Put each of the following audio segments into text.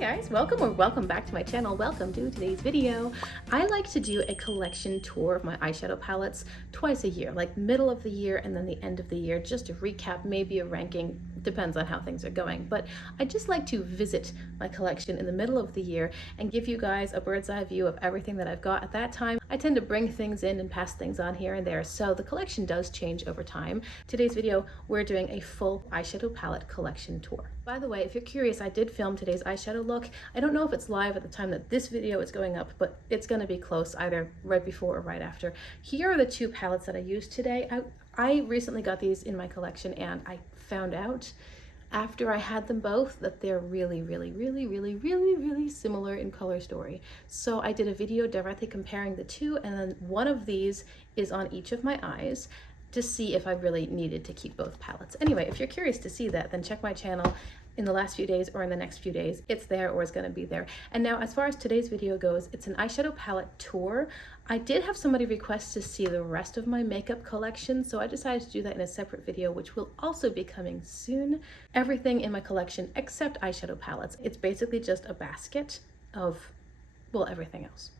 guys, welcome back to my channel. Welcome to today's video. I like to do a collection tour of my eyeshadow palettes twice a year, like middle of the year and then the end of the year, just to recap, maybe a ranking, depends on how things are going. But I just like to visit my collection in the middle of the year and give you guys a bird's eye view of everything that I've got at that time. I tend to bring things in and pass things on here and there, so the collection does change over time. Today's video, we're doing a full eyeshadow palette collection tour. By the way, if you're curious, I did film today's eyeshadow look. I don't know if it's live at the time that this video is going up, but it's going to be close, either right before or right after. Here are the two palettes that I used today. I recently got these in my collection, and I found out after I had them both that they're really similar in color story. So I did a video directly comparing the two, and then one of these is on each of my eyes to see if I really needed to keep both palettes. Anyway, if you're curious to see that, then check my channel in the last few days or in the next few days. It's there or it's gonna be there. And now as far as today's video goes, it's an eyeshadow palette tour. I did have somebody request to see the rest of my makeup collection, so I decided to do that in a separate video, which will also be coming soon. Everything in my collection except eyeshadow palettes. It's basically just a basket of, well, everything else.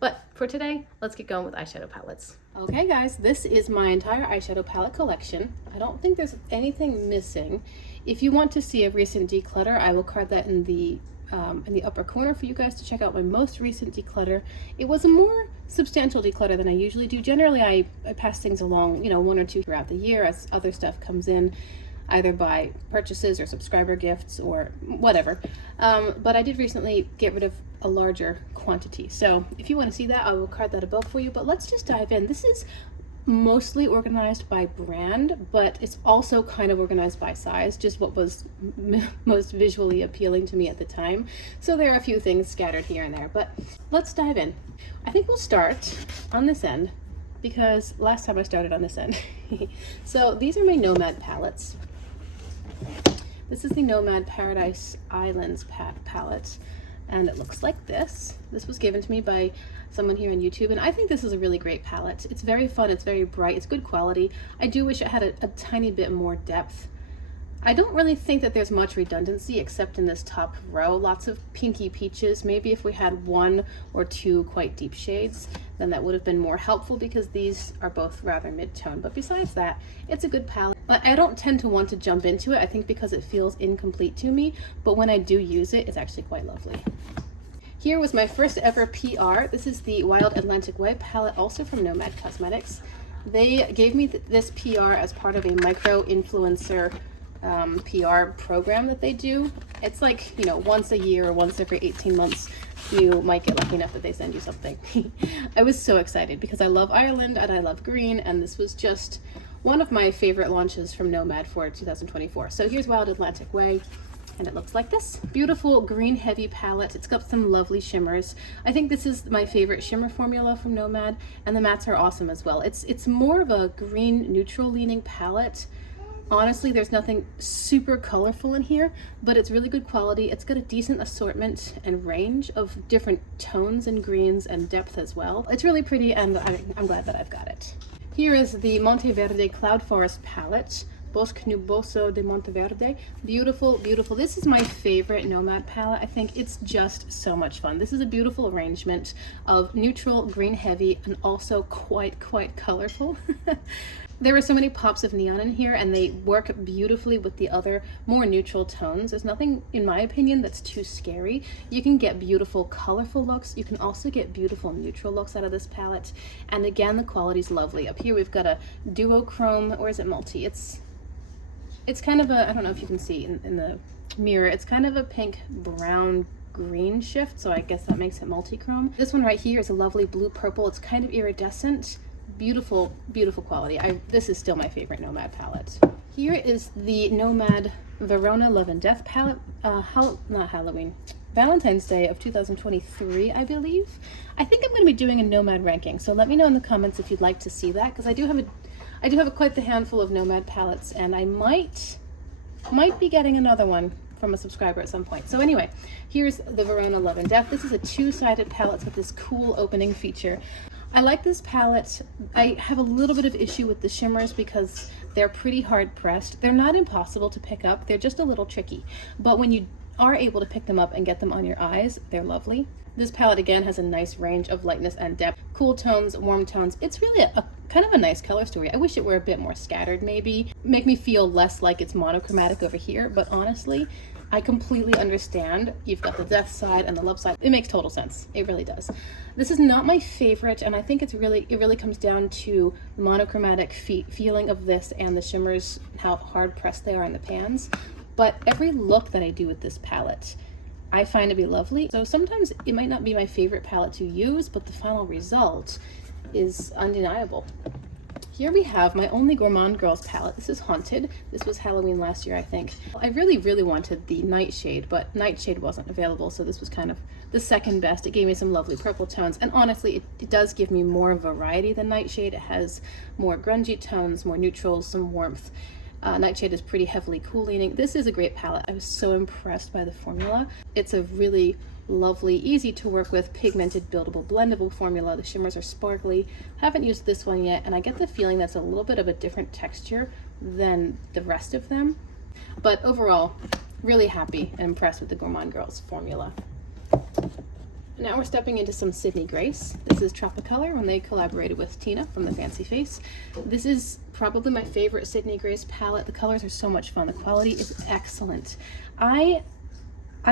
But for today, let's get going with eyeshadow palettes. Okay guys, this is my entire eyeshadow palette collection. I don't think there's anything missing. If you want to see a recent declutter, I will card that in the upper corner for you guys to check out my most recent declutter. It was a more substantial declutter than I usually do. Generally, I pass things along, you know, one or two throughout the year as other stuff comes in, either by purchases or subscriber gifts or whatever. But I did recently get rid of a larger quantity. So if you want to see that, I will card that above for you. But let's just dive in. This is mostly organized by brand, but it's also kind of organized by size, just what was most visually appealing to me at the time. So there are a few things scattered here and there, but let's dive in. I think we'll start on this end because last time I started on this end. So these are my Nomad palettes. This is the Nomad Paradise Islands palette, and it looks like this. This was given to me by someone here on YouTube, and I think this is a really great palette. It's very fun, it's very bright, it's good quality. I do wish it had a tiny bit more depth. I don't really think that there's much redundancy except in this top row. Lots of pinky peaches. Maybe if we had one or two quite deep shades, then that would have been more helpful because these are both rather mid-tone. But besides that, it's a good palette. I don't tend to want to jump into it, I think because it feels incomplete to me, but when I do use it, it's actually quite lovely. Here was my first ever PR. This is the Wild Atlantic Way palette, also from Nomad Cosmetics. They gave me this PR as part of a micro-influencer PR program that they do. It's like, you know, once a year or once every 18 months, you might get lucky enough that they send you something. I was so excited because I love Ireland and I love green, and this was just one of my favorite launches from Nomad for 2024. So here's Wild Atlantic Way, and it looks like this. Beautiful green heavy palette. It's got some lovely shimmers. I think this is my favorite shimmer formula from Nomad, and the mattes are awesome as well. It's more of a green neutral leaning palette. Honestly, there's nothing super colorful in here, but it's really good quality. It's got a decent assortment and range of different tones and greens and depth as well. It's really pretty, and I'm glad that I've got it. Here is the Monteverde Cloud Forest palette. Bosque Nuboso de Monteverde. Beautiful, beautiful. This is my favorite Nomad palette. I think it's just so much fun. This is a beautiful arrangement of neutral, green heavy, and also quite colorful. There are so many pops of neon in here, and they work beautifully with the other more neutral tones. There's nothing, in my opinion, that's too scary. You can get beautiful colorful looks. You can also get beautiful neutral looks out of this palette. And again, the quality's lovely. Up here we've got a duochrome, or is it multi? It's kind of a, I don't know if you can see in the mirror, it's kind of a pink brown green shift, so I guess that makes it multi-chrome. This one right here is a lovely blue purple. It's kind of iridescent. Beautiful quality. This is still my favorite Nomad palette. Here is the Nomad Verona Love and Death palette. Not Halloween, Valentine's Day of 2023, I believe. I think I'm going to be doing a Nomad ranking, so let me know in the comments if you'd like to see that, because I do have quite the handful of Nomad palettes, and I might be getting another one from a subscriber at some point. So anyway, here's the Verona Love and Death. This is a two-sided palette with this cool opening feature. I like this palette. I have a little bit of issue with the shimmers because they're pretty hard pressed. They're not impossible to pick up, they're just a little tricky. But when you are able to pick them up and get them on your eyes, they're lovely. This palette again has a nice range of lightness and depth, cool tones, warm tones. It's really a kind of a nice color story. I wish it were a bit more scattered, maybe make me feel less like it's monochromatic over here, but honestly, I completely understand. You've got the death side and the love side. It makes total sense. It really does. This is not my favorite, and I think it really comes down to the monochromatic feeling of this and the shimmers, how hard pressed they are in the pans. But every look that I do with this palette, I find to be lovely. So sometimes it might not be my favorite palette to use, but the final result is undeniable. Here we have my only Gourmand Girls palette. This is Haunted. This was Halloween last year, I think. I really wanted the Nightshade, but Nightshade wasn't available, so this was kind of the second best. It gave me some lovely purple tones, and honestly, it does give me more variety than Nightshade. It has more grungy tones, more neutrals, some warmth. Nightshade is pretty heavily cool leaning. This is a great palette. I was so impressed by the formula. It's a really lovely, easy to work with, pigmented, buildable, blendable formula. The shimmers are sparkly. I haven't used this one yet, and I get the feeling that's a little bit of a different texture than the rest of them. But overall, really happy and impressed with the Gourmand Girls formula. Now we're stepping into some Sydney Grace. This is Tropicolor when they collaborated with Tina from the Fancy Face. This is probably my favorite Sydney Grace palette. The colors are so much fun. The quality is excellent. I'm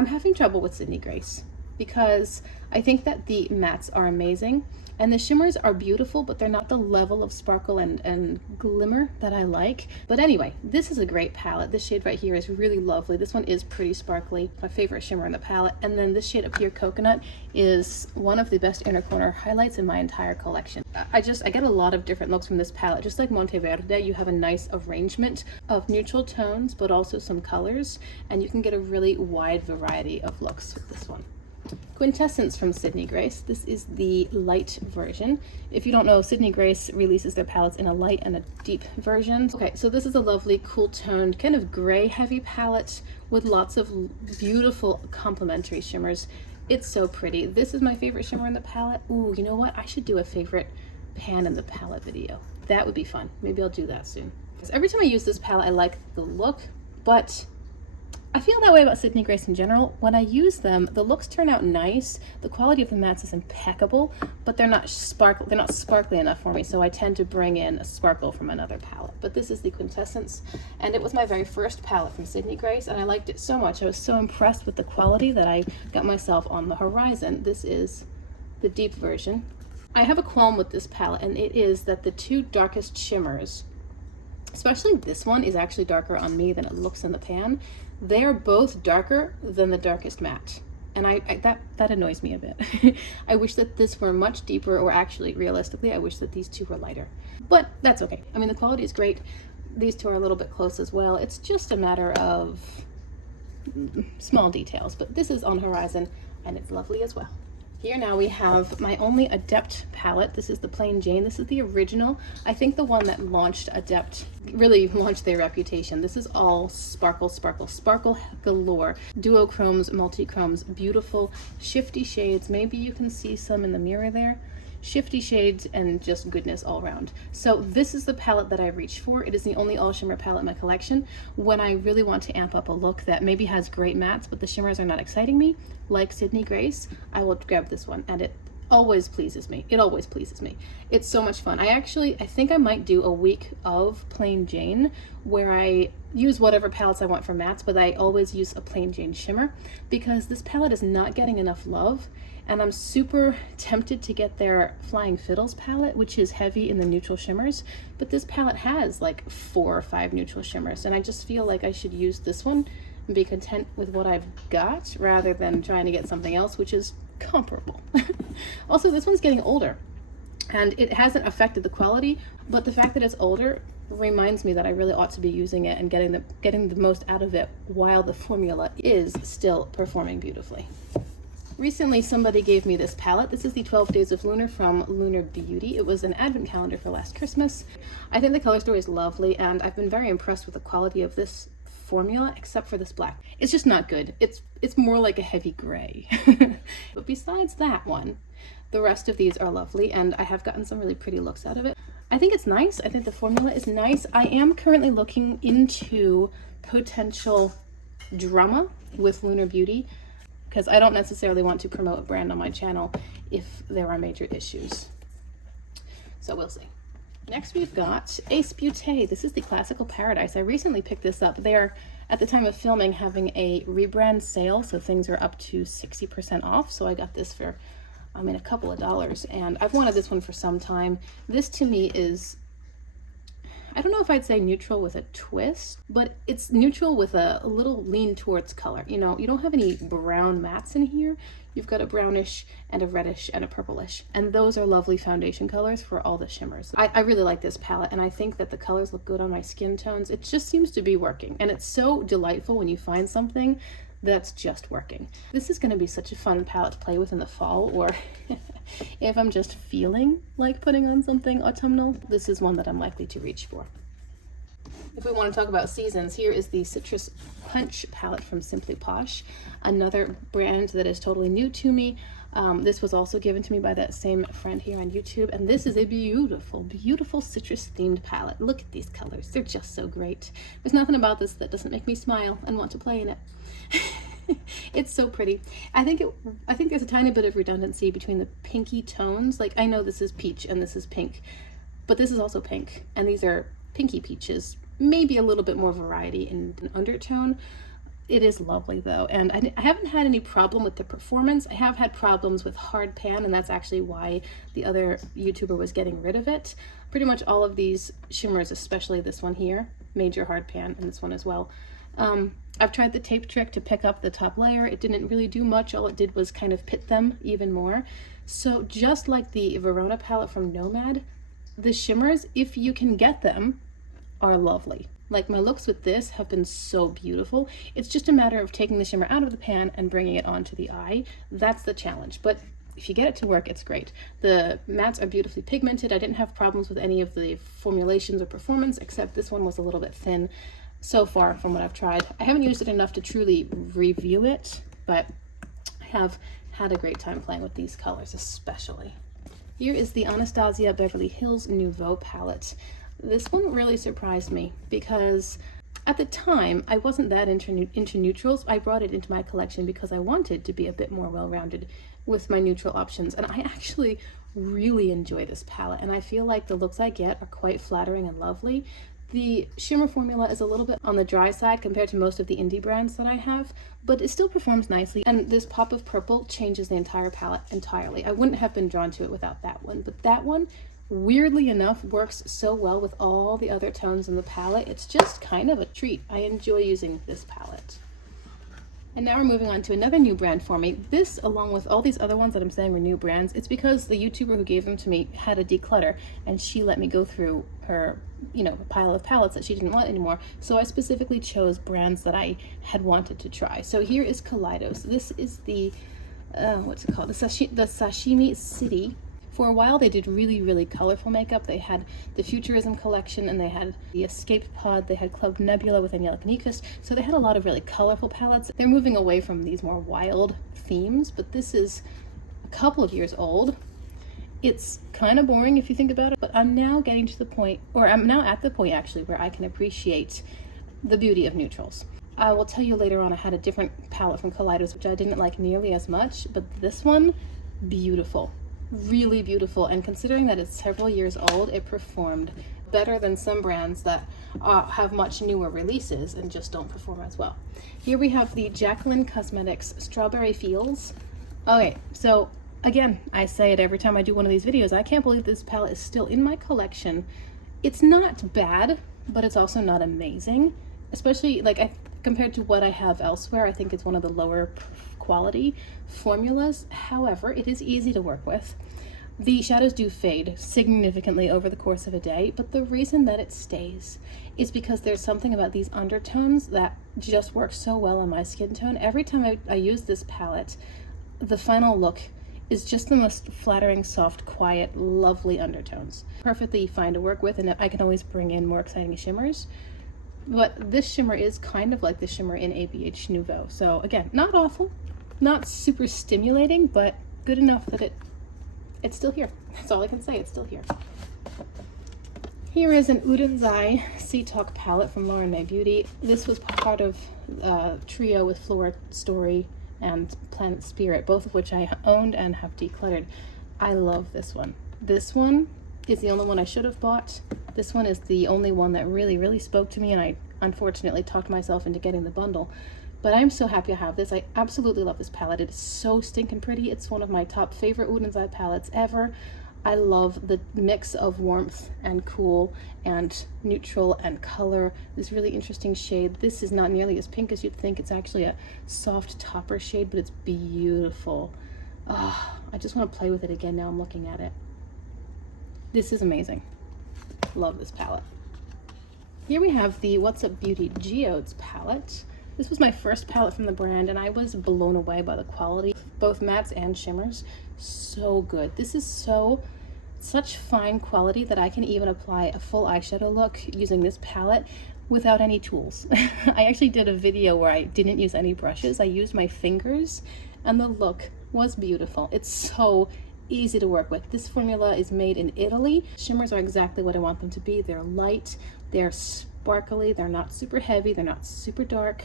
having trouble with Sydney Grace because I think that the mattes are amazing and the shimmers are beautiful, but they're not the level of sparkle and glimmer that I like. But anyway, this is a great palette. This shade right here is really lovely. This one is pretty sparkly, my favorite shimmer in the palette. And then this shade up here, Coconut, is one of the best inner corner highlights in my entire collection. I get a lot of different looks from this palette. Just like Monteverde, you have a nice arrangement of neutral tones, but also some colors, and you can get a really wide variety of looks with this one. Quintessence from Sydney Grace. This is the light version. If you don't know, Sydney Grace releases their palettes in a light and a deep version. Okay, so this is a lovely, cool toned, kind of gray heavy palette with lots of beautiful complementary shimmers. It's so pretty. This is my favorite shimmer in the palette. Ooh, you know what? I should do a favorite pan in the palette video. That would be fun. Maybe I'll do that soon. Because every time I use this palette, I like the look, but I feel that way about Sydney Grace in general. When I use them, the looks turn out nice. The quality of the mattes is impeccable, but they're not sparkly enough for me, so I tend to bring in a sparkle from another palette. But this is the Quintessence, and it was my very first palette from Sydney Grace, and I liked it so much. I was so impressed with the quality that I got myself on the Horizon. This is the deep version. I have a qualm with this palette, and it is that the two darkest shimmers, especially this one, is actually darker on me than it looks in the pan. They are both darker than the darkest matte, and that annoys me a bit. I wish that this were much deeper, or actually, realistically, I wish that these two were lighter. But that's okay. I mean, the quality is great. These two are a little bit close as well. It's just a matter of small details, but this is on Horizon, and it's lovely as well. Here now we have my only Adept palette. This is the Plain Jane. This is the original. I think the one that launched Adept, really launched their reputation. This is all sparkle, sparkle, sparkle galore. Duochromes, multi-chromes, beautiful, shifty shades. Maybe you can see some in the mirror there. Shifty shades and just goodness all around. So this is the palette that I reach for. It is the only all shimmer palette in my collection. When I really want to amp up a look that maybe has great mattes, but the shimmers are not exciting me, like Sydney Grace, I will grab this one, and it always pleases me. It always pleases me. It's so much fun. I think I might do a week of Plain Jane where I use whatever palettes I want for mattes, but I always use a Plain Jane shimmer because this palette is not getting enough love. And I'm super tempted to get their Flying Fiddles palette, which is heavy in the neutral shimmers, but this palette has like 4 or 5 neutral shimmers, and I just feel like I should use this one and be content with what I've got rather than trying to get something else, which is comparable. Also, this one's getting older, and it hasn't affected the quality, but the fact that it's older reminds me that I really ought to be using it and getting the most out of it while the formula is still performing beautifully. Recently, somebody gave me this palette. This is the 12 Days of Lunar from Lunar Beauty. It was an advent calendar for last Christmas. I think the color story is lovely, and I've been very impressed with the quality of this formula, except for this black. It's just not good. It's more like a heavy gray. But besides that one, the rest of these are lovely, and I have gotten some really pretty looks out of it. I think it's nice. I think the formula is nice. I am currently looking into potential drama with Lunar Beauty, because I don't necessarily want to promote a brand on my channel if there are major issues. So we'll see. Next we've got Ace Beaute. This is the Classical Paradise. I recently picked this up. They are, at the time of filming, having a rebrand sale, so things are up to 60% off. So I got this for, I mean, a couple of dollars, and I've wanted this one for some time. This to me is, I don't know if I'd say neutral with a twist, but it's neutral with a little lean towards color. You know, you don't have any brown mattes in here. You've got a brownish and a reddish and a purplish, and those are lovely foundation colors for all the shimmers. I really like this palette, and I think that the colors look good on my skin tones. It just seems to be working, and it's so delightful when you find something that's just working. This is going to be such a fun palette to play with in the fall, or if I'm just feeling like putting on something autumnal, this is one that I'm likely to reach for. If we want to talk about seasons, here is the Citrus Punch palette from Simply Posh, another brand that is totally new to me. This was also given to me by that same friend here on YouTube, and this is a beautiful, beautiful citrus themed palette. Look at these colors, they're just so great. There's nothing about this that doesn't make me smile and want to play in it. It's so pretty. I think there's a tiny bit of redundancy between the pinky tones. Like, I know this is peach and this is pink, but this is also pink, and these are pinky peaches. Maybe a little bit more variety in an undertone. It is lovely though, and I haven't had any problem with the performance. I have had problems with hard pan, and that's actually why the other YouTuber was getting rid of it. Pretty much all of these shimmers, especially this one here, major hard pan, and this one as well. I've tried the tape trick to pick up the top layer. It didn't really do much. All it did was kind of pit them even more. So just like the Verona palette from Nomad, the shimmers, if you can get them, are lovely. Like, my looks with this have been so beautiful. It's just a matter of taking the shimmer out of the pan and bringing it onto the eye. That's the challenge, but if you get it to work, it's great. The mattes are beautifully pigmented. I didn't have problems with any of the formulations or performance, except this one was a little bit thin so far from what I've tried. I haven't used it enough to truly review it, but I have had a great time playing with these colors especially. Here is the Anastasia Beverly Hills Nouveau palette. This one really surprised me because at the time I wasn't that into neutrals. I brought it into my collection because I wanted to be a bit more well-rounded with my neutral options, and I actually really enjoy this palette, and I feel like the looks I get are quite flattering and lovely. The shimmer formula is a little bit on the dry side compared to most of the indie brands that I have, but it still performs nicely, and this pop of purple changes the entire palette entirely. I wouldn't have been drawn to it without that one, but that one, weirdly enough, works so well with all the other tones in the palette. It's just kind of a treat. I enjoy using this palette. And now we're moving on to another new brand for me. This, along with all these other ones that I'm saying were new brands, it's because the YouTuber who gave them to me had a declutter, and she let me go through her, pile of palettes that she didn't want anymore. So I specifically chose brands that I had wanted to try. So here is Kidos. This is the, what's it called? The Sashimi City. For a while, they did really, really colorful makeup. They had the Futurism collection, and they had the Escape Pod. They had Club Nebula with Angelica Nyquist. So they had a lot of really colorful palettes. They're moving away from these more wild themes, but this is a couple of years old. It's kind of boring if you think about it, but I'm now getting to the point, or I'm now at the point actually, where I can appreciate the beauty of neutrals. I will tell you later on, I had a different palette from Kidos, which I didn't like nearly as much, but this one, beautiful. Really beautiful, and considering that it's several years old, it performed better than some brands that have much newer releases and just don't perform as well. Here we have the Jaclyn Cosmetics Strawberry Feels. Okay, so again, I say it every time I do one of these videos, I can't believe this palette is still in my collection. It's not bad, but it's also not amazing, especially compared to what I have elsewhere. I think it's one of the lower quality formulas. However, it is easy to work with. The shadows do fade significantly over the course of a day, but the reason that it stays is because there's something about these undertones that just work so well on my skin tone. Every time I use this palette, the final look is just the most flattering, soft, quiet, lovely undertones. Perfectly fine to work with, and I can always bring in more exciting shimmers. But this shimmer is kind of like the shimmer in ABH Nouveau. So again, not awful, not super stimulating, but good enough that it's still here. That's all I can say, it's still here. Here is an Oden's Eye Sea Talk palette from Lauren May Beauty. This was part of a trio with Flora Story and Planet Spirit, both of which I owned and have decluttered. I love this one. This one is the only one I should have bought. This one is the only one that really spoke to me, and I unfortunately talked myself into getting the bundle. But I'm so happy I have this. I absolutely love this palette. It is so stinking pretty. It's one of my top favorite Oden's Eye palettes ever. I love the mix of warmth and cool and neutral and color. This really interesting shade. This is not nearly as pink as you'd think. It's actually a soft topper shade, but it's beautiful. Oh, I just want to play with it again now I'm looking at it. This is amazing. Love this palette. Here we have the What's Up Beauty Geodes palette. This was my first palette from the brand, and I was blown away by the quality, both mattes and shimmers. So good. This is such fine quality that I can even apply a full eyeshadow look using this palette without any tools. I actually did a video where I didn't use any brushes. I used my fingers, and the look was beautiful. It's so easy to work with. This formula is made in Italy. Shimmers are exactly what I want them to be. They're light, they're sparkly, they're not super heavy, they're not super dark.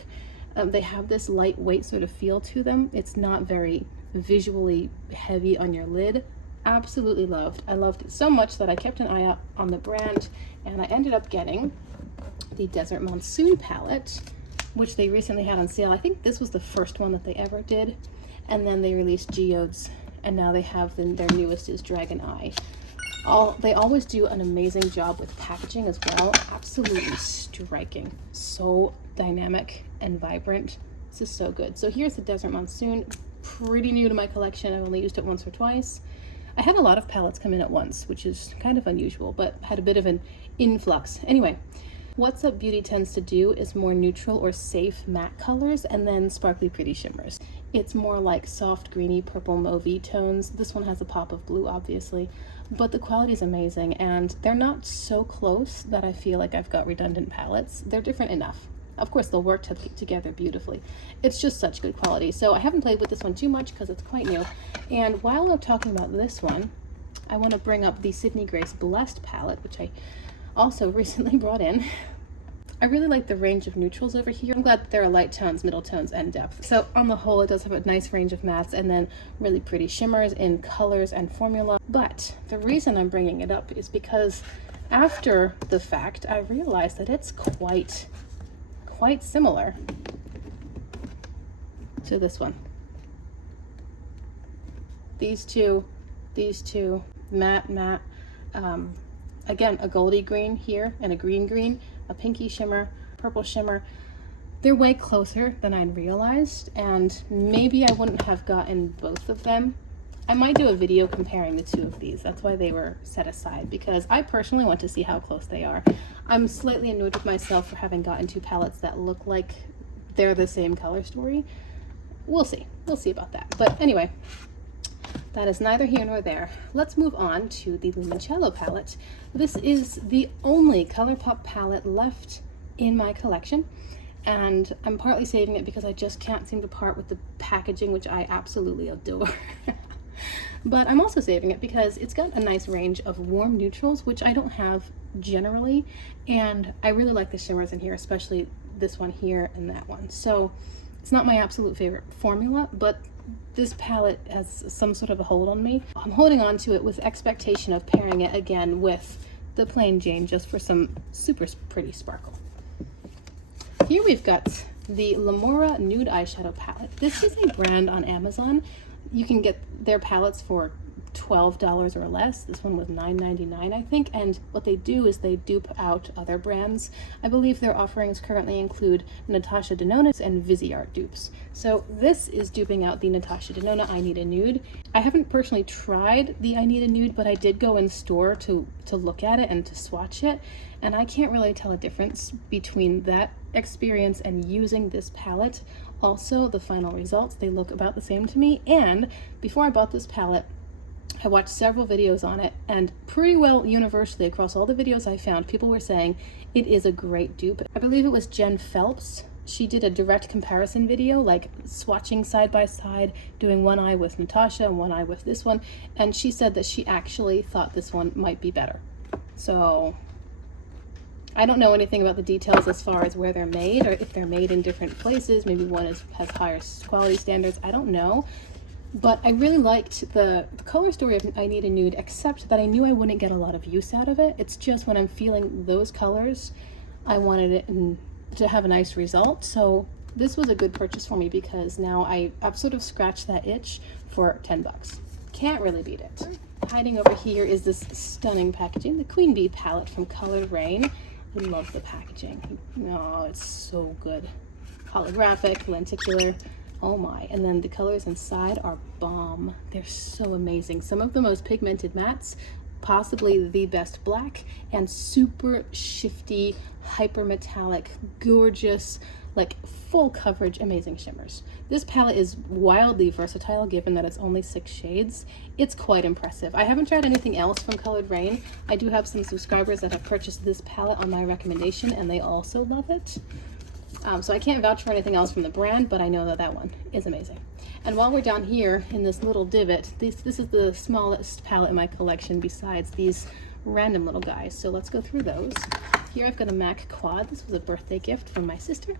They have this lightweight sort of feel to them. It's not very visually heavy on your lid. Absolutely loved. I loved it so much that I kept an eye out on the brand, and I ended up getting the Desert Monsoon palette, which they recently had on sale. I think this was the first one that they ever did, and then they released Geodes, and now they have their newest is Dragon Eye. They always do an amazing job with packaging as well. Absolutely striking. So dynamic and vibrant. This is so good. So here's the Desert Monsoon. Pretty new to my collection. I've only used it once or twice. I had a lot of palettes come in at once, which is kind of unusual, but had a bit of an influx. Anyway, What's Up Beauty tends to do is more neutral or safe matte colors and then sparkly pretty shimmers. It's more like soft greeny purple mauve tones. This one has a pop of blue, obviously, but the quality is amazing, and they're not so close that I feel like I've got redundant palettes. They're different enough. Of course, they'll work together beautifully. It's just such good quality. So I haven't played with this one too much because it's quite new. And while I'm talking about this one, I want to bring up the Sydney Grace Blessed palette, which I also recently brought in. I really like the range of neutrals over here. I'm glad that there are light tones, middle tones, and depth. So on the whole, it does have a nice range of mattes and then really pretty shimmers in colors and formula. But the reason I'm bringing it up is because after the fact, I realized that it's quite similar to this one. These two, matte, again, a goldy green here and a green, a pinky shimmer, purple shimmer. They're way closer than I'd realized, and maybe I wouldn't have gotten both of them. I might do a video comparing the two of these. That's why they were set aside, because I personally want to see how close they are. I'm slightly annoyed with myself for having gotten two palettes that look like they're the same color story. We'll see about that. But anyway, that is neither here nor there. Let's move on to the Limoncello palette. This is the only Colourpop palette left in my collection, and I'm partly saving it because I just can't seem to part with the packaging, which I absolutely adore. But I'm also saving it because it's got a nice range of warm neutrals, which I don't have generally, and I really like the shimmers in here, especially this one here and that one. So it's not my absolute favorite formula, but this palette has some sort of a hold on me. I'm holding on to it with expectation of pairing it again with the plain Jane just for some super pretty sparkle. Here we've got the Lamora Nude Eyeshadow Palette. This is a brand on Amazon. You can get their palettes for $12 or less. This one was $9.99, I think, and what they do is they dupe out other brands. I believe their offerings currently include Natasha Denona and Viseart dupes. So this is duping out the Natasha Denona I Need a Nude. I haven't personally tried the I Need a Nude, but I did go in store to look at it and to swatch it, and I can't really tell a difference between that experience and using this palette. Also, the final results, they look about the same to me, and before I bought this palette, I watched several videos on it, and pretty well universally across all the videos I found, people were saying it is a great dupe. I believe it was Jen Phelps. She did a direct comparison video, like swatching side by side, doing one eye with Natasha and one eye with this one, and she said that she actually thought this one might be better. So I don't know anything about the details as far as where they're made or if they're made in different places. Maybe one has higher quality standards. I don't know. But I really liked the color story of I Need a Nude, except that I knew I wouldn't get a lot of use out of it. It's just when I'm feeling those colors, I wanted it to have a nice result. So this was a good purchase for me because now I've sort of scratched that itch for 10 bucks. Can't really beat it. Hiding over here is this stunning packaging, the Queen Bee palette from Raine. I love the packaging. Oh, it's so good. Holographic, lenticular. Oh my. And then the colors inside are bomb. They're so amazing. Some of the most pigmented mattes, possibly the best black, and super shifty, hyper metallic, gorgeous, like full coverage, amazing shimmers. This palette is wildly versatile given that it's only 6 shades. It's quite impressive. I haven't tried anything else from Raine. I do have some subscribers that have purchased this palette on my recommendation and they also love it. So I can't vouch for anything else from the brand, but I know that that one is amazing. And while we're down here in this little divot, this is the smallest palette in my collection besides these random little guys. So let's go through those. Here I've got a MAC quad. This was a birthday gift from my sister,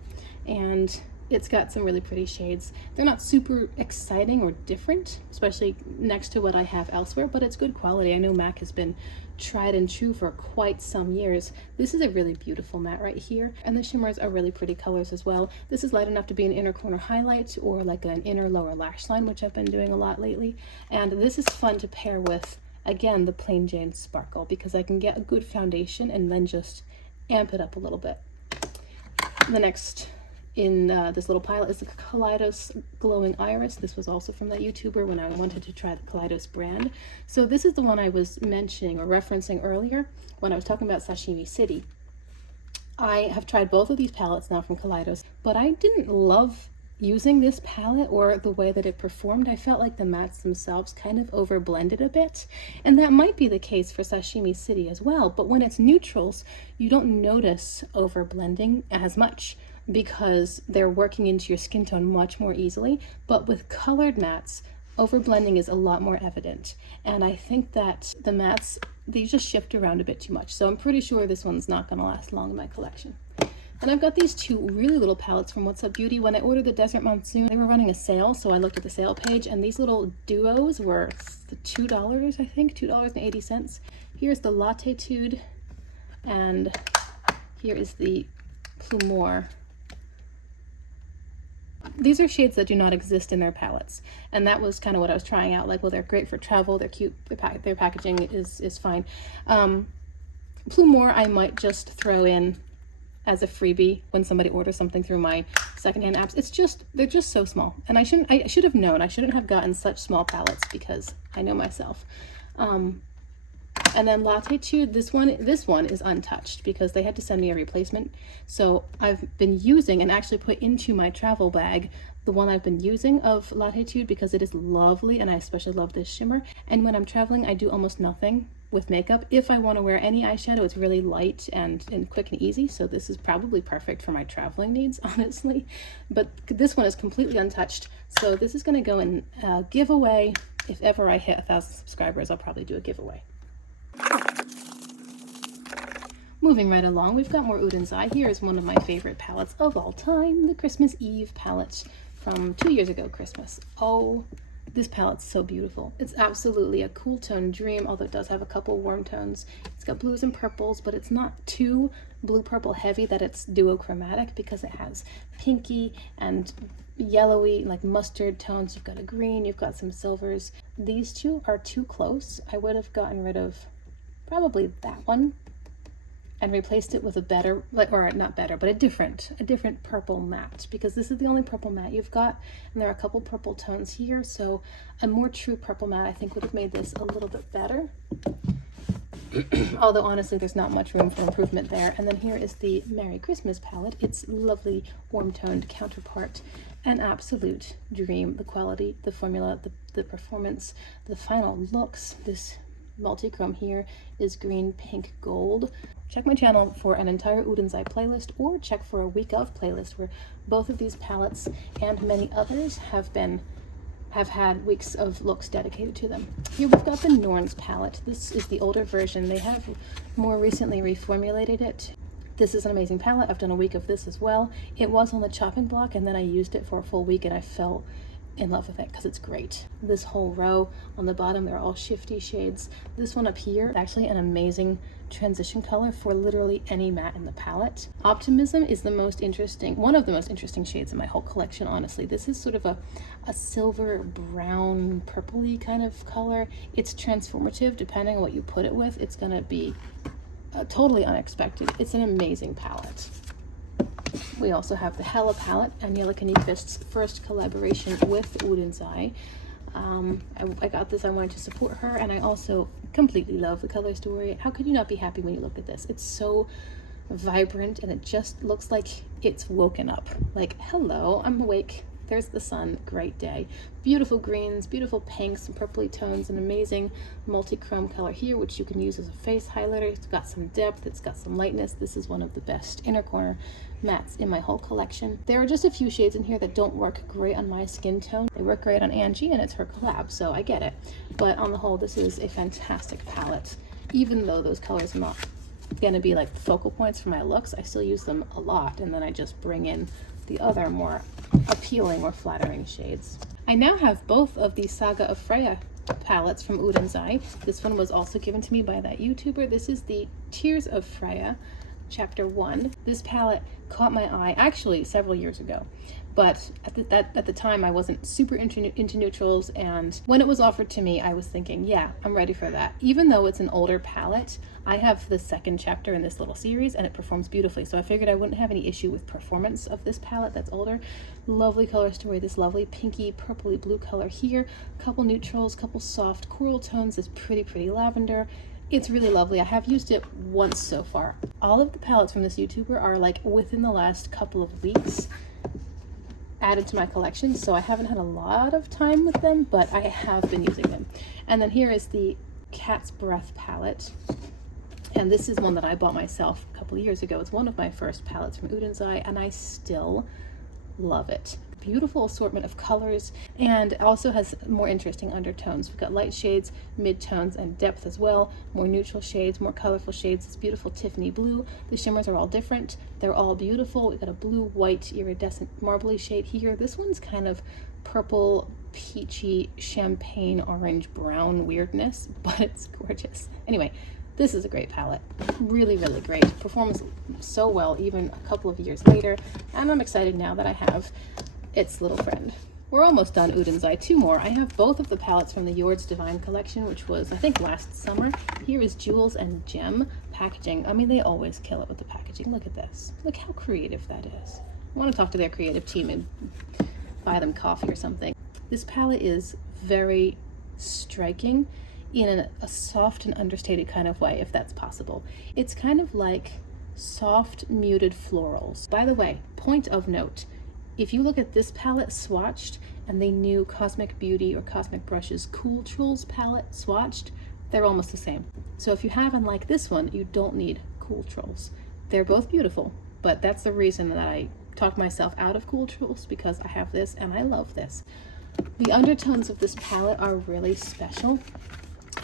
and it's got some really pretty shades. They're not super exciting or different, especially next to what I have elsewhere, but it's good quality. I know MAC has been tried and true for quite some years. This is a really beautiful matte right here, and the shimmers are really pretty colors as well. This is light enough to be an inner corner highlight or like an inner lower lash line, which I've been doing a lot lately. And this is fun to pair with, again, the Plain Jane Sparkle, because I can get a good foundation and then just amp it up a little bit. The next in this little pile is the Kidos Glowing Iris. This was also from that YouTuber when I wanted to try the Kidos brand. So this is the one I was mentioning or referencing earlier when I was talking about Sashimi City. I have tried both of these palettes now from Kidos, but I didn't love using this palette or the way that it performed. I felt like the mattes themselves kind of over blended a bit, and that might be the case for Sashimi City as well, but when it's neutrals you don't notice over blending as much because they're working into your skin tone much more easily. But with colored mattes, over blending is a lot more evident, and I think that the mattes, they just shift around a bit too much, so I'm pretty sure this one's not going to last long in my collection. And I've got these 2 really little palettes from What's Up Beauty. When I ordered the Desert Monsoon, they were running a sale, so I looked at the sale page, and these little duos were $2, I think, $2.80. Here's the Latitude, and here is the Plumour. These are shades that do not exist in their palettes, and that was kind of what I was trying out. Like, well, they're great for travel, they're cute, their packaging is fine. Plumour I might just throw in as a freebie when somebody orders something through my secondhand apps. They're just so small, and I should have known. I shouldn't have gotten such small palettes because I know myself. And then Latitude, this one is untouched because they had to send me a replacement. So I've been using and actually put into my travel bag the one I've been using of Latitude because it is lovely, and I especially love this shimmer. And when I'm traveling, I do almost nothing with makeup. If I want to wear any eyeshadow, it's really light and quick and easy, so this is probably perfect for my traveling needs, honestly. But this one is completely untouched, so this is going to go in a giveaway. If ever I hit 1,000 subscribers, I'll probably do a giveaway. Moving right along, we've got more Oden's Eye. Here is one of my favorite palettes of all time, the Christmas Eve palette from 2 years ago Christmas. Oh, this palette's so beautiful. It's absolutely a cool tone dream, although it does have a couple warm tones. It's got blues and purples, but it's not too blue purple heavy that it's duochromatic, because it has pinky and yellowy, like mustard tones. You've got a green, you've got some silvers. These two are too close. I would have gotten rid of probably that one and replaced it with a better, or not better, but a different purple matte, because this is the only purple matte you've got, and there are a couple purple tones here, so a more true purple matte I think would have made this a little bit better. Although honestly there's not much room for improvement there. And then here is the Merry Christmas palette. It's lovely warm toned counterpart, an absolute dream. The quality, the formula, the performance, the final looks. This multi-chrome here is green, pink, gold. Check my channel for an entire Oden's Eye playlist, or check for a week of playlist where both of these palettes and many others have had weeks of looks dedicated to them. Here we've got the Norns palette. This is the older version. They have more recently reformulated it. This is an amazing palette. I've done a week of this as well. It was on the chopping block, and then I used it for a full week, and I fell in love with it because it's great. This whole row on the bottom, they're all shifty shades. This one up here is actually an amazing transition color for literally any matte in the palette. Optimism is the most interesting, one of the most interesting shades in my whole collection, honestly. This is sort of a silver brown purpley kind of color. It's transformative. Depending on what you put it with, it's gonna be totally unexpected. It's an amazing palette. We also have the Hella palette, Aniela Knifest's first collaboration with Oden's Eye. I got this, I wanted to support her, and I also completely love the color story. How could you not be happy when you look at this? It's so vibrant, and it just looks like it's woken up. Like, hello, I'm awake. There's the sun, great day. Beautiful greens, beautiful pinks, and purpley tones, an amazing multi-chrome color here, which you can use as a face highlighter. It's got some depth, it's got some lightness. This is one of the best inner corner mattes in my whole collection. There are just a few shades in here that don't work great on my skin tone. They work great on Angie, and it's her collab, so I get it. But on the whole, this is a fantastic palette. Even though those colors are not gonna be like focal points for my looks, I still use them a lot, and then I just bring in the other more appealing or flattering shades. I now have both of the Saga of Freya palettes from Oden's Eye. This one was also given to me by that YouTuber. This is the Tears of Freya Chapter 1. This palette caught my eye actually several years ago, but at the time I wasn't super into neutrals, and when it was offered to me I was thinking, yeah, I'm ready for that. Even though it's an older palette, I have the second chapter in this little series and it performs beautifully, so I figured I wouldn't have any issue with performance of this palette that's older. Lovely color story, this lovely pinky purpley blue color here, couple neutrals, couple soft coral tones, this pretty lavender. It's really lovely. I have used it once so far. All of the palettes from this YouTuber are like within the last couple of weeks added to my collection, so I haven't had a lot of time with them, but I have been using them. And then here is the Cat's Breath palette, and this is one that I bought myself a couple of years ago. It's one of my first palettes from Oden's Eye, and I still love it. Beautiful assortment of colors, and also has more interesting undertones. We've got light shades, mid-tones, and depth as well. More neutral shades, more colorful shades. This beautiful Tiffany blue. The shimmers are all different. They're all beautiful. We've got a blue, white, iridescent, marbly shade here. This one's kind of purple, peachy, champagne, orange, brown weirdness, but it's gorgeous. Anyway, this is a great palette. Really great. Performs so well even a couple of years later, and I'm excited now that I have its little friend. We're almost done Oden's Eye. Two more. I have both of the palettes from the Yours Divine collection, which was, I think, last summer. Here is Jewels and Gem packaging. I mean, they always kill it with the packaging. Look at this. Look how creative that is. I want to talk to their creative team and buy them coffee or something. This palette is very striking in a soft and understated kind of way, if that's possible. It's kind of like soft, muted florals. By the way, point of note, if you look at this palette swatched and the new Cosmic Beauty or Cosmic Brushes Cool Trolls palette swatched, they're almost the same. So if you have and like this one, you don't need Cool Trolls. They're both beautiful, but that's the reason that I talked myself out of Cool Trolls, because I have this and I love this. The undertones of this palette are really special.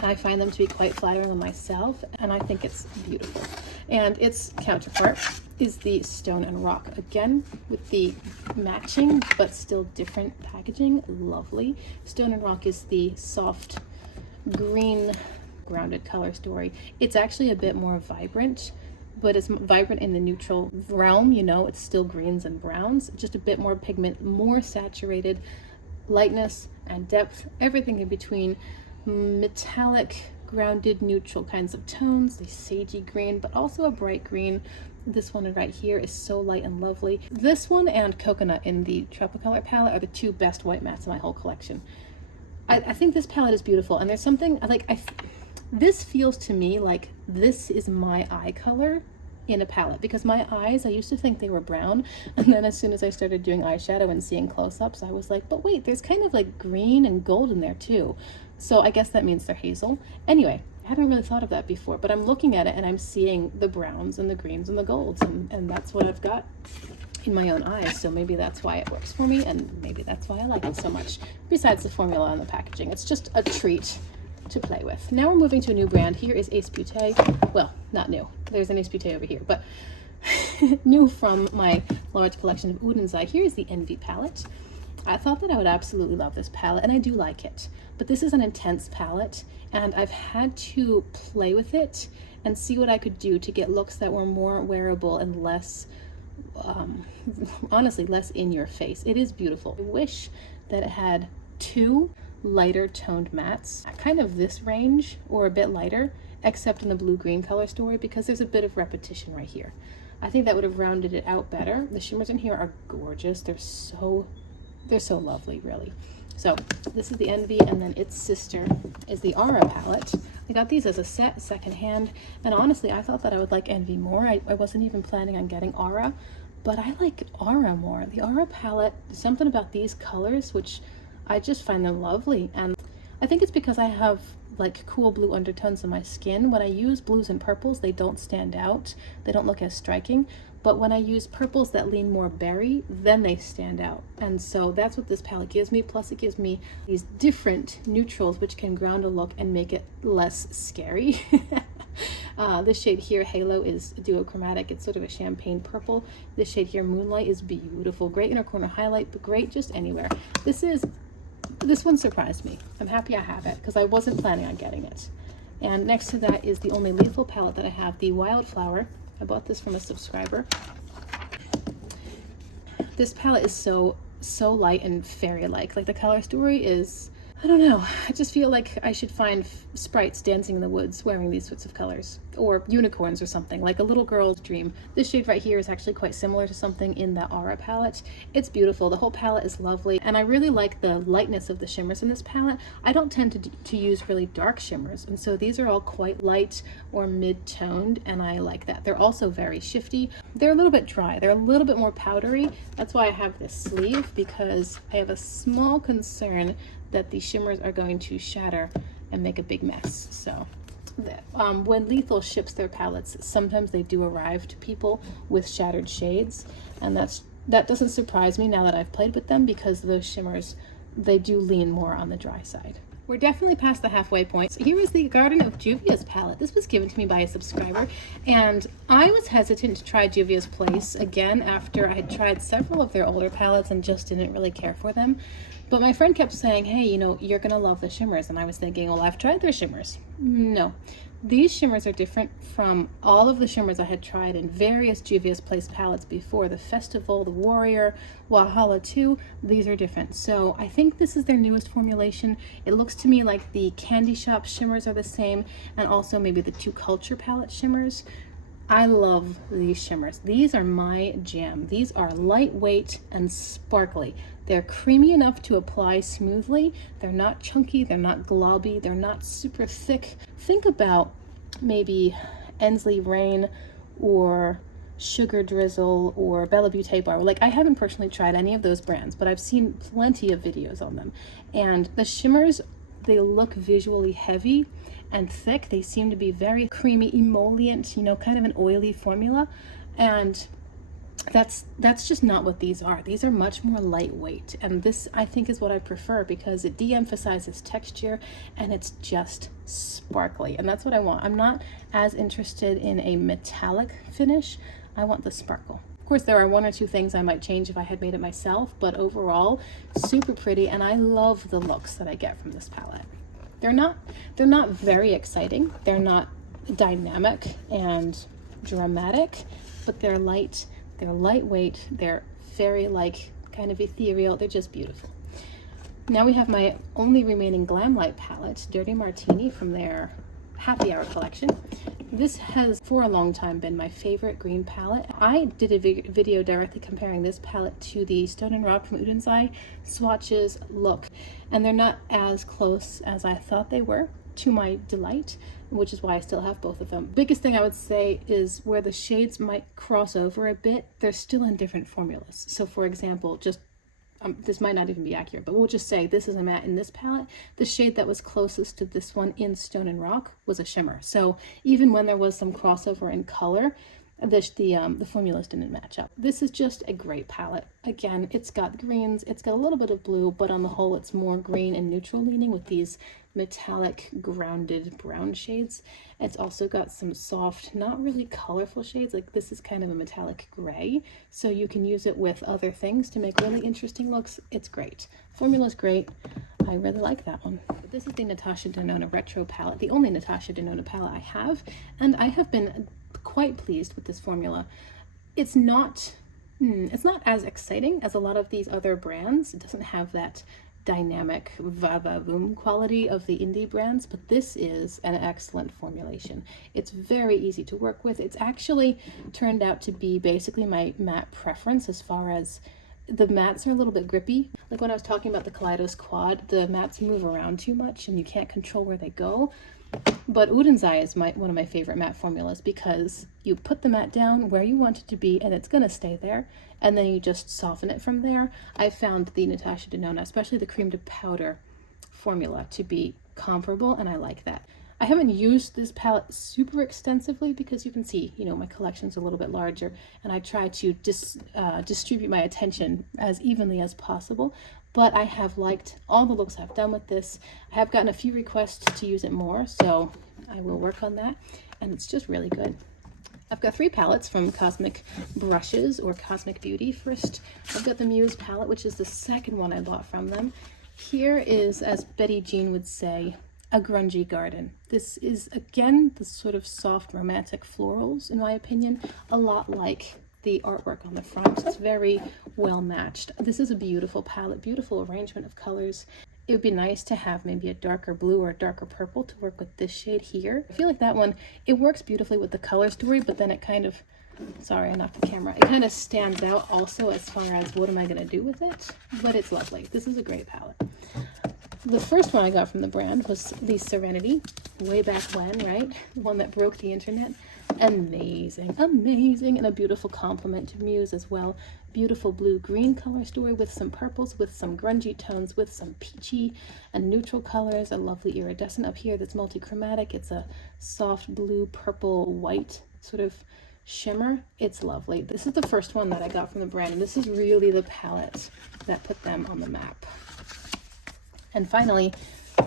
I find them to be quite flattering on myself, and I think it's beautiful. And its counterpart is the Stone and Rock, again with the matching but still different packaging. Lovely. Stone and Rock is the soft green grounded color story. It's actually a bit more vibrant, but it's vibrant in the neutral realm, you know, it's still greens and browns, just a bit more pigment, more saturated, lightness and depth, everything in between. Metallic, grounded, neutral kinds of tones, the sagey green, but also a bright green. This one right here is so light and lovely. This one and Coconut in the Tropicolor palette are the two best white mattes in my whole collection. I think this palette is beautiful, and there's something like this feels to me like this is my eye color in a palette, because my eyes, I used to think they were brown, and then as soon as I started doing eyeshadow and seeing close-ups, I was like, but wait, there's kind of like green and gold in there too. So I guess that means they're hazel. Anyway, I hadn't really thought of that before, but I'm looking at it and I'm seeing the browns and the greens and the golds, and that's what I've got in my own eyes. So maybe that's why it works for me, and maybe that's why I like it so much. Besides the formula and the packaging, it's just a treat to play with. Now we're moving to a new brand. Here is Ace Beaute. Well, not new. There's an Ace Beaute over here, but new from my large collection of Oden's Eye, here's the Envy palette. I thought that I would absolutely love this palette, and I do like it, but this is an intense palette, and I've had to play with it and see what I could do to get looks that were more wearable and less, honestly, less in your face. It is beautiful. I wish that it had two lighter toned mattes, kind of this range or a bit lighter, except in the blue-green color story, because there's a bit of repetition right here. I think that would have rounded it out better. The shimmers in here are gorgeous. They're so lovely, really. So this is the Envy, and then its sister is the Aura palette. I got these as a set, secondhand, and honestly, I thought that I would like Envy more. I wasn't even planning on getting Aura, but I like Aura more. The Aura palette, something about these colors, which I just find them lovely, and I think it's because I have like cool blue undertones in my skin. When I use blues and purples, they don't stand out. They don't look as striking. But when I use purples that lean more berry, then they stand out. And so that's what this palette gives me. Plus it gives me these different neutrals which can ground a look and make it less scary. This shade here, Halo, is duochromatic. It's sort of a champagne purple. This shade here, Moonlight, is beautiful. Great inner corner highlight, but great just anywhere. This one surprised me. I'm happy I have it because I wasn't planning on getting it. And next to that is the only lethal palette that I have, the Wildflower. I bought this from a subscriber. This palette is so light and fairy-like. Like the color story is, I don't know, I just feel like I should find sprites dancing in the woods wearing these sorts of colors, or unicorns or something, like a little girl's dream. This shade right here is actually quite similar to something in the Aura palette. It's beautiful. The whole palette is lovely, and I really like the lightness of the shimmers in this palette. I don't tend to use really dark shimmers, and so these are all quite light or mid-toned, and I like that. They're also very shifty. They're a little bit dry. They're a little bit more powdery. That's why I have this sleeve, because I have a small concern that the shimmers are going to shatter and make a big mess. So when Lethal ships their palettes, sometimes they do arrive to people with shattered shades, and that doesn't surprise me now that I've played with them, because those shimmers, they do lean more on the dry side. We're definitely past the halfway point. So here is the Garden of Juvia's palette. This was given to me by a subscriber, and I was hesitant to try Juvia's Place again after I had tried several of their older palettes and just didn't really care for them. But my friend kept saying, hey, you know, you're gonna love the shimmers. And I was thinking, well, I've tried their shimmers. No, these shimmers are different from all of the shimmers I had tried in various Juvia's Place palettes before. The Festival, the Warrior, Walhalla 2, these are different. So I think this is their newest formulation. It looks to me like the Candy Shop shimmers are the same, and also maybe the two Culture palette shimmers. I love these shimmers. These are my jam. These are lightweight and sparkly. They're creamy enough to apply smoothly. They're not chunky, they're not globby, they're not super thick. Think about maybe Ensley Raine or Sugar Drizzle or Bella Beaute Bar. Like, I haven't personally tried any of those brands, but I've seen plenty of videos on them. And the shimmers, they look visually heavy and thick. They seem to be very creamy, emollient, you know, kind of an oily formula. And that's just not what these are. These are much more lightweight, and this, I think, is what I prefer, because it de-emphasizes texture and it's just sparkly, and that's what I want. I'm not as interested in a metallic finish. I want the sparkle. Of course, there are one or two things I might change if I had made it myself, but overall, super pretty, and I love the looks that I get from this palette. They're not very exciting. They're not dynamic and dramatic, but they're light. They're lightweight, they're fairy-like, kind of ethereal, they're just beautiful. Now we have my only remaining Glamlite palette, Dirty Martini, from their Happy Hour collection. This has for a long time been my favorite green palette. I did a video directly comparing this palette to the Stone and Rock from Oden's Eye swatches look, and they're not as close as I thought they were, to my delight, which is why I still have both of them. Biggest thing I would say is where the shades might cross over a bit, they're still in different formulas. So for example, just this might not even be accurate, but we'll just say this is a matte in this palette. The shade that was closest to this one in Stone and Rock was a shimmer. So even when there was some crossover in color, The formulas didn't match up. This is just a great palette. Again, it's got greens, it's got a little bit of blue, but on the whole it's more green and neutral leaning with these metallic grounded brown shades. It's also got some soft, not really colorful shades. Like this is kind of a metallic gray, so you can use it with other things to make really interesting looks. It's great. Formula's great. I really like that one. This is the Natasha Denona Retro palette, the only Natasha Denona palette I have, and I have been quite pleased with this formula. It's not as exciting as a lot of these other brands. It doesn't have that dynamic va-va-voom quality of the indie brands, but this is an excellent formulation. It's very easy to work with. It's actually turned out to be basically my matte preference as far as the mattes are a little bit grippy. Like when I was talking about the Kidos quad, the mattes move around too much and you can't control where they go. But Oden's Eye is one of my favorite matte formulas because you put the matte down where you want it to be and it's gonna stay there, and then you just soften it from there. I found the Natasha Denona, especially the cream to powder formula, to be comparable, and I like that. I haven't used this palette super extensively because you can see, you know, my collection's a little bit larger and I try to distribute my attention as evenly as possible, but I have liked all the looks I've done with this. I have gotten a few requests to use it more, so I will work on that, and it's just really good. I've got 3 palettes from Cosmic Brushes or Cosmic Beauty. First, I've got the Muse palette, which is the second one I bought from them. Here is, as Betty Jean would say, a grungy garden. This is, again, the sort of soft romantic florals, in my opinion, a lot like the artwork on the front. It's very well matched. This is a beautiful palette, beautiful arrangement of colors. It would be nice to have maybe a darker blue or a darker purple to work with this shade here. I feel like that one, it works beautifully with the color story, but then it kind of, sorry, I knocked the camera. It kind of stands out also as far as what am I going to do with it, but it's lovely. This is a great palette. The first one I got from the brand was the Serenity, way back when, right? The one that broke the internet. Amazing, amazing, and a beautiful complement to Muse as well. Beautiful blue-green color story with some purples, with some grungy tones, with some peachy and neutral colors. A lovely iridescent up here that's multi-chromatic. It's a soft blue, purple, white sort of shimmer. It's lovely. This is the first one that I got from the brand, and this is really the palette that put them on the map. And finally,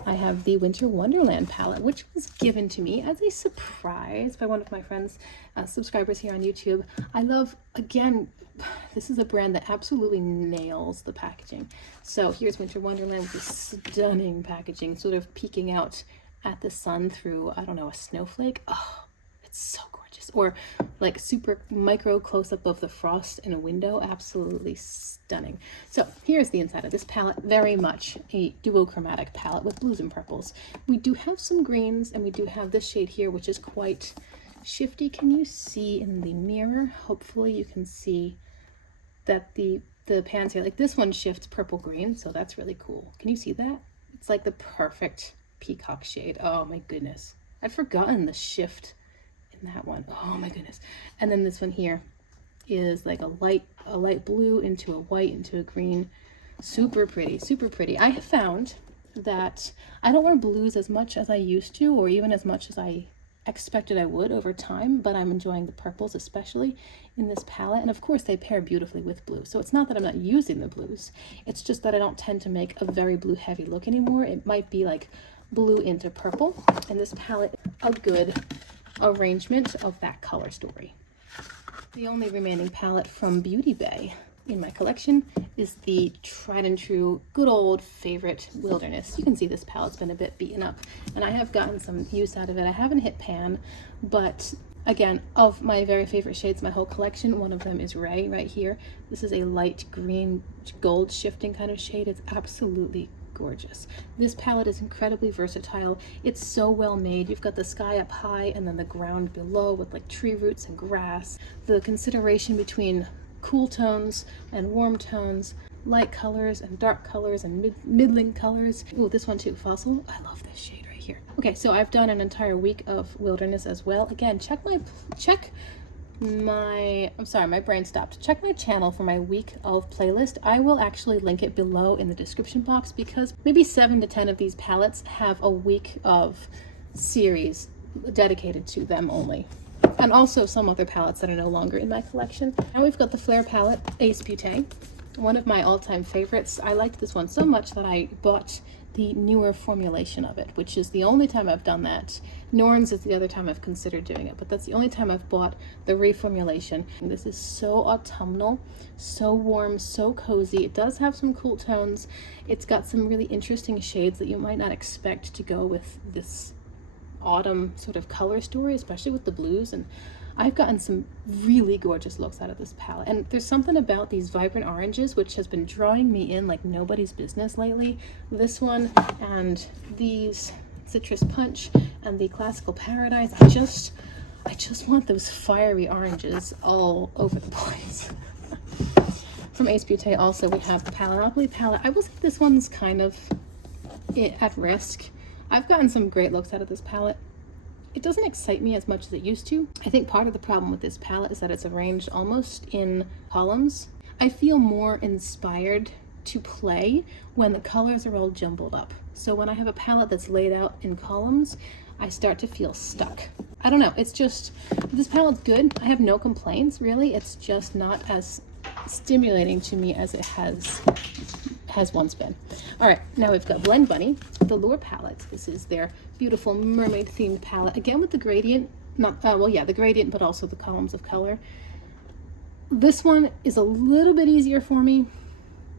I have the Winter Wonderland palette, which was given to me as a surprise by one of my friends, subscribers here on YouTube. I love, again, this is a brand that absolutely nails the packaging. So here's Winter Wonderland with this stunning packaging, sort of peeking out at the sun through, I don't know, a snowflake. Oh, it's so gorgeous. Or like super micro close-up of the frost in a window. Absolutely stunning. So here's the inside of this palette. Very much a duochromatic palette with blues and purples. We do have some greens, and we do have this shade here, which is quite shifty. Can you see in the mirror? Hopefully you can see that the pans here, like this one shifts purple green, so that's really cool. Can you see that? It's like the perfect peacock shade. Oh my goodness, I'd forgotten the shift in that one. Oh my goodness. And then this one here is like a light blue into a white into a green. Super pretty, super pretty. I have found that I don't wear blues as much as I used to, or even as much as I expected I would over time, but I'm enjoying the purples, especially in this palette. And of course they pair beautifully with blue. So it's not that I'm not using the blues. It's just that I don't tend to make a very blue heavy look anymore. It might be like blue into purple. And this palette, a good arrangement of that color story. The only remaining palette from Beauty Bay in my collection is the tried and true good old favorite Wilderness. You can see this palette's been a bit beaten up and I have gotten some use out of it. I haven't hit pan, but again, of my very favorite shades, my whole collection, one of them is Raine right here. This is a light green gold shifting kind of shade. It's absolutely gorgeous. This palette is incredibly versatile. It's so well made. You've got the sky up high and then the ground below with like tree roots and grass. The consideration between cool tones and warm tones, light colors and dark colors and middling colors. Ooh, this one too, Fossil. I love this shade right here. Okay, so I've done an entire week of Wilderness as well. Again, my brain stopped. Check my channel for my week of playlist. I will actually link it below in the description box because maybe 7 to 10 of these palettes have a week of series dedicated to them only. and also some other palettes that are no longer in my collection. Now we've got the Flare palette, Ace Beaute, one of my all-time favorites. I liked this one so much that I bought the newer formulation of it, which is the only time I've done that. Norns is the other time I've considered doing it, but that's the only time I've bought the reformulation. And this is so autumnal, so warm, so cozy. It does have some cool tones. It's got some really interesting shades that you might not expect to go with this autumn sort of color story, especially with the blues. And I've gotten some really gorgeous looks out of this palette. And there's something about these vibrant oranges which has been drawing me in like nobody's business lately. This one and these Citrus Punch and the Classical Paradise. I just want those fiery oranges all over the place. From Ace Beaute also we have the Palatopoli palette. I will say this one's kind of at risk. I've gotten some great looks out of this palette. It doesn't excite me as much as it used to. I think part of the problem with this palette is that it's arranged almost in columns. I feel more inspired to play when the colors are all jumbled up. So when I have a palette that's laid out in columns, I start to feel stuck. I don't know, it's just, this palette's good. I have no complaints, really. It's just not as stimulating to me as it has once been. All right, now we've got Blend Bunny, the Lure palette. This is their beautiful mermaid themed palette, again with the gradient, the gradient, but also the columns of color. This one is a little bit easier for me.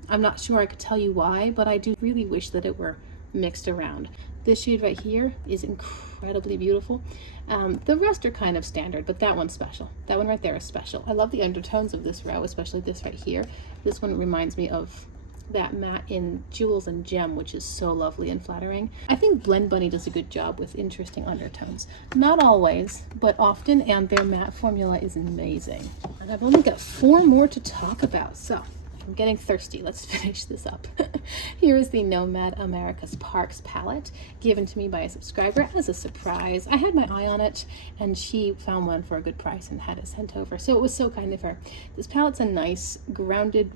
I'm not sure I could tell you why, but I do really wish that it were mixed around. This shade right here is incredibly beautiful. The rest are kind of standard, but that one's special. That one right there is special. I love the undertones of this row, especially this right here. This one reminds me of that matte in Jewels and Gem, which is so lovely and flattering. I think Blend Bunny does a good job with interesting undertones. Not always, but often, and their matte formula is amazing. And I've only got 4 more to talk about, so I'm getting thirsty. Let's finish this up. Here is the Nomad America's Parks palette, given to me by a subscriber as a surprise. I had my eye on it, and she found one for a good price and had it sent over, so it was so kind of her. This palette's a nice, grounded,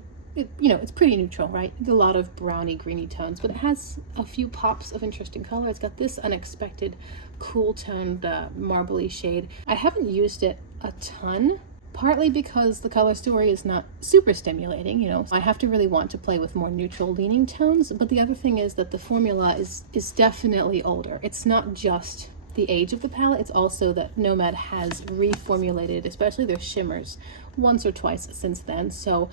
it's pretty neutral, right? A lot of browny, greeny tones, but it has a few pops of interesting color. It's got this unexpected, cool toned, marbly shade. I haven't used it a ton, partly because the color story is not super stimulating, I have to really want to play with more neutral leaning tones, but the other thing is that the formula is definitely older. It's not just the age of the palette, it's also that Nomad has reformulated, especially their shimmers, once or twice since then, so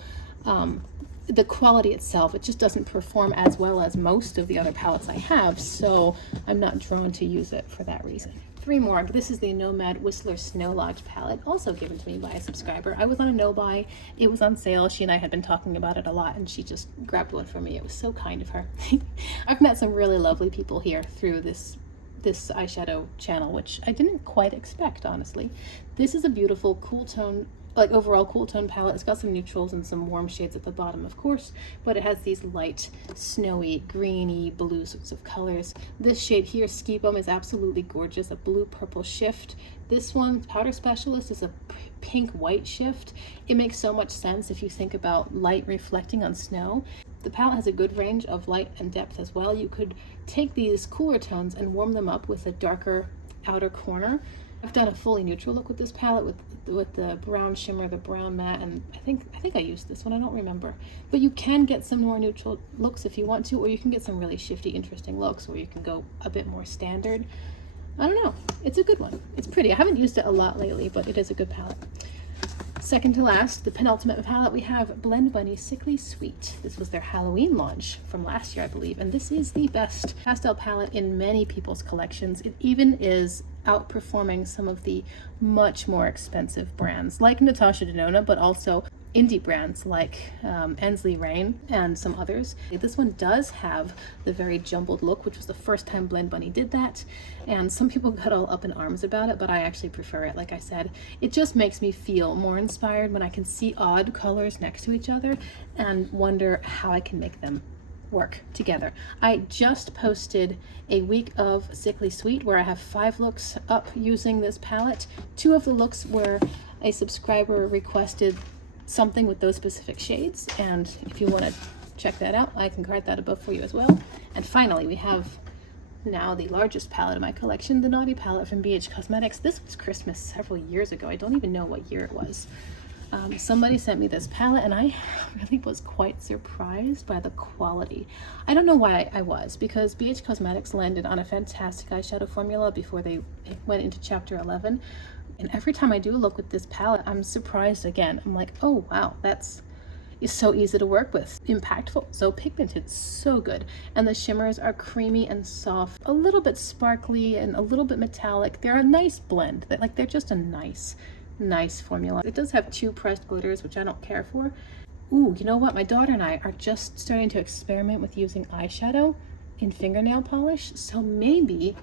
the quality itself, it just doesn't perform as well as most of the other palettes I have, so I'm not drawn to use it for that reason. 3 more. This is the Nomad Whistler Snow Lodge palette, also given to me by a subscriber. I was on a no-buy. It was on sale. She and I had been talking about it a lot, and she just grabbed one for me. It was so kind of her. I've met some really lovely people here through this eyeshadow channel, which I didn't quite expect, honestly. This is a beautiful, cool tone, overall cool tone palette. It's got some neutrals and some warm shades at the bottom, of course, but it has these light, snowy, greeny, blue sorts of colors. This shade here, Ski Bum, is absolutely gorgeous, a blue-purple shift. This one, Powder Specialist, is a pink-white shift. It makes so much sense if you think about light reflecting on snow. The palette has a good range of light and depth as well. You could take these cooler tones and warm them up with a darker outer corner. I've done a fully neutral look with this palette with the brown shimmer, the brown matte, and I think I used this one, I don't remember. But you can get some more neutral looks if you want to, or you can get some really shifty, interesting looks where you can go a bit more standard. I don't know, it's a good one. It's pretty. I haven't used it a lot lately, but it is a good palette. Second to last, the penultimate palette, we have Blend Bunny Sickly Sweet. This was their Halloween launch from last year, I believe, and this is the best pastel palette in many people's collections. It even is outperforming some of the much more expensive brands like Natasha Denona, but also indie brands like Ensley Raine and some others. This one does have the very jumbled look, which was the first time Blend Bunny did that, and some people got all up in arms about it, but I actually prefer it. Like I said, it just makes me feel more inspired when I can see odd colors next to each other and wonder how I can make them work together. I just posted a week of Sickly Sweet where I have 5 looks up using this palette. 2 of the looks were a subscriber requested something with those specific shades, and if you want to check that out, I can card that above for you as well. And finally, we have Now the largest palette in my collection, the Naughty palette from BH Cosmetics. This was Christmas several years ago. I don't even know what year it was. Somebody sent me this palette and I really was quite surprised by the quality. I don't know why I was, because BH Cosmetics landed on a fantastic eyeshadow formula before they went into chapter 11. And every time I do look with this palette, I'm surprised again. I'm like, oh wow, it's so easy to work with, impactful, so pigmented, so good. And the shimmers are creamy and soft, a little bit sparkly and a little bit metallic. They're a nice blend. They're just a nice formula. It does have 2 pressed glitters, which I don't care for. Ooh, you know what? My daughter and I are just starting to experiment with using eyeshadow in fingernail polish. So maybe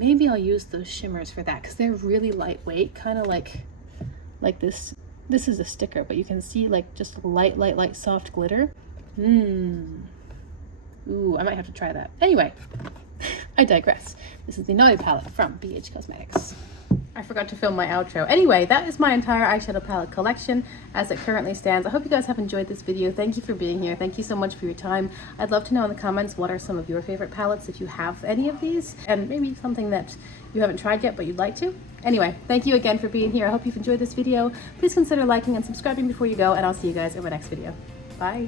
I'll use those shimmers for that, because they're really lightweight, kind of like this. This is a sticker, but you can see like just light soft glitter. Ooh, I might have to try that. Anyway, I digress. This is the Naughty palette from BH Cosmetics. I forgot to film my outro. Anyway, that is my entire eyeshadow palette collection as it currently stands. I hope you guys have enjoyed this video. Thank you for being here. Thank you so much for your time. I'd love to know in the comments what are some of your favorite palettes, if you have any of these, and maybe something that you haven't tried yet but you'd like to. Anyway, thank you again for being here. I hope you've enjoyed this video. Please consider liking and subscribing before you go, and I'll see you guys in my next video. Bye.